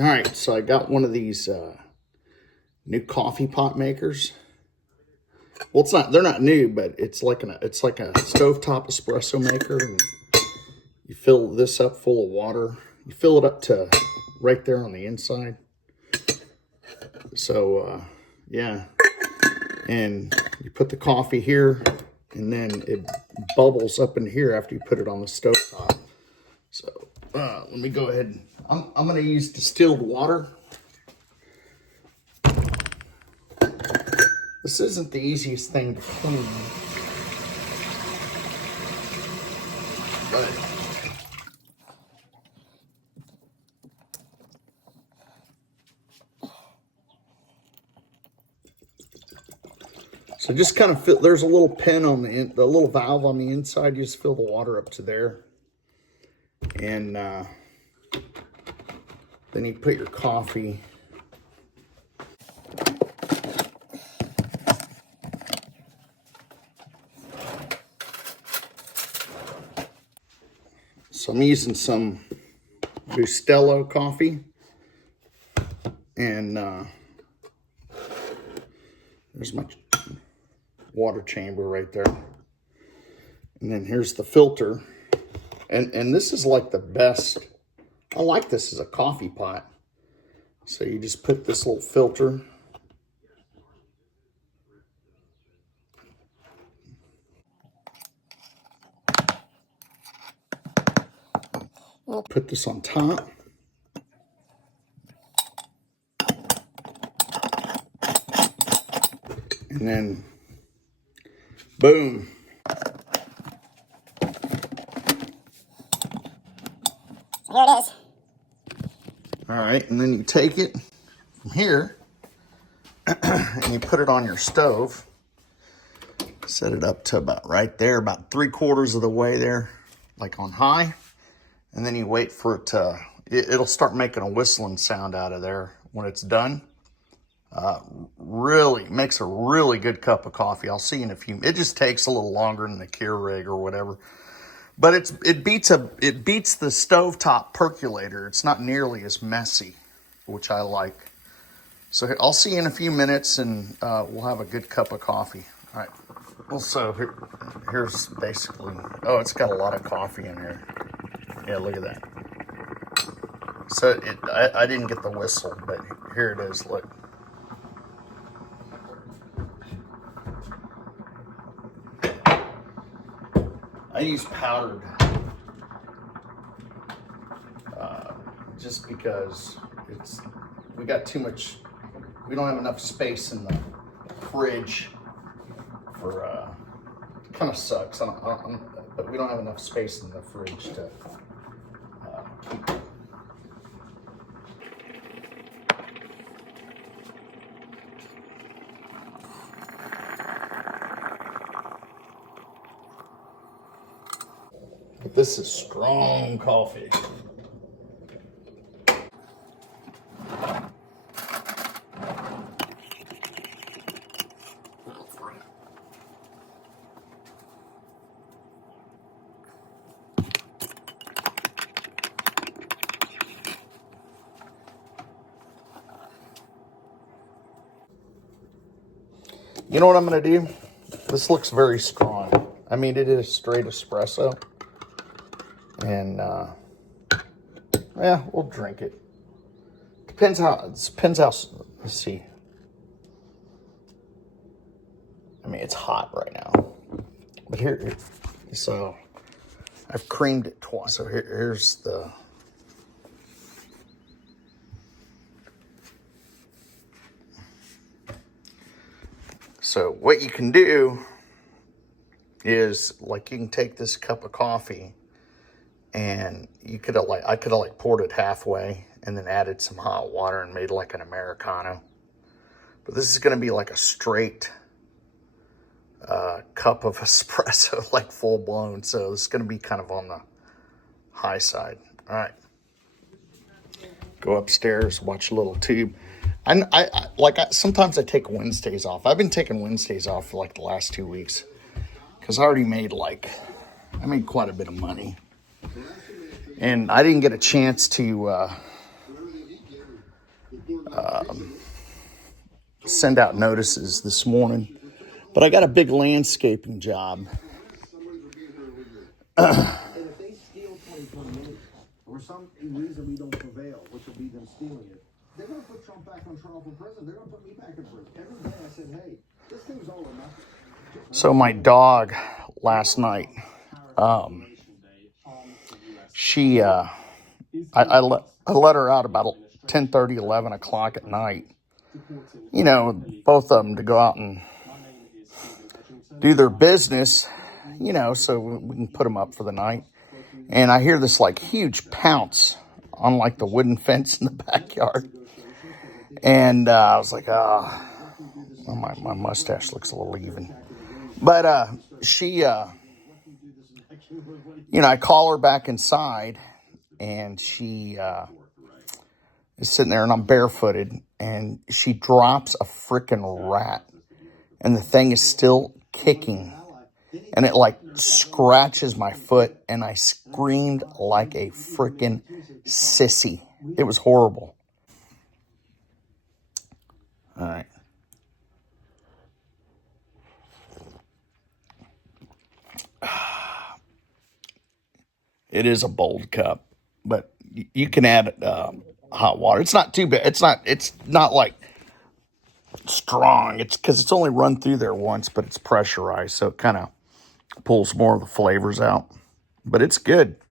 All right, so I got one of these new coffee pot makers. Well, it's not, they're not new, but it's like a stovetop espresso maker. And you fill this up full of water. You fill it up to right there on the inside. So, yeah. And you put the coffee here, and then it bubbles up in here after you put it on the stovetop. So, let me go ahead. I'm going to use distilled water. This isn't the easiest thing to clean, but so just kind of fill. There's a little pin on the little valve on the inside. You just fill the water up to there, and then you put your coffee. So I'm using some Bustelo coffee, and there's my water chamber right there. And then here's the filter. And this is like the best. I like this as a coffee pot. So you just put this little filter. Put this on top. And then, boom. So here it is. All right, and then you take it from here and you put it on your stove. Set it up to about right there, about 3/4 of the way there, like on high. And then you wait for it to, it'll start making a whistling sound out of there when it's done. Really makes a really good cup of coffee. I'll see you in a few. It just takes a little longer than the Keurig or whatever, but it beats the stovetop percolator. It's not nearly as messy, which I like. So I'll see you in a few minutes, and we'll have a good cup of coffee. All right. Also, here's basically. Oh, it's got a lot of coffee in here. Yeah, look at that. So I didn't get the whistle, but here it is. Look. I use powdered just because we got too much. We don't have enough space in the fridge for. It kind of sucks. But we don't have enough space in the fridge to keep. But this is strong coffee. You know what I'm going to do? This looks very strong. I mean, it is straight espresso. And, yeah, we'll drink it. Depends how, let's see. I mean, it's hot right now. But here, so I've creamed it twice. So here's the. So what you can do is, like, you can take this cup of coffee, and you could have I could have poured it halfway and then added some hot water and made like an Americano. But this is going to be like a straight cup of espresso, like full blown. So it's going to be kind of on the high side. All right. Go upstairs, watch a little tube. Sometimes I take Wednesdays off. I've been taking Wednesdays off for like the last 2 weeks because I already made quite a bit of money. And I didn't get a chance to send out notices this morning. But I got a big landscaping job. For some reason we don't prevail, which will be them stealing it. They're going to put Trump back on trial for prison. They're going to put me back in prison. Every day I said, hey, this thing's all or nothing. So my dog last night, she, I let her out about 10:30, 11 o'clock at night. You know, both of them to go out and do their business, you know, so we can put them up for the night. And I hear this like huge pounce on like the wooden fence in the backyard. And I was like, well, my mustache looks a little even. But she, you know, I call her back inside and she is sitting there and I'm barefooted and she drops a freaking rat and the thing is still kicking. And it like scratches my foot and I screamed like a freaking sissy. It was horrible. All right. It is a bold cup, but you can add hot water. It's not too bad. It's not like strong. It's because it's only run through there once, but it's pressurized. So it kind of pulls more of the flavors out, but it's good.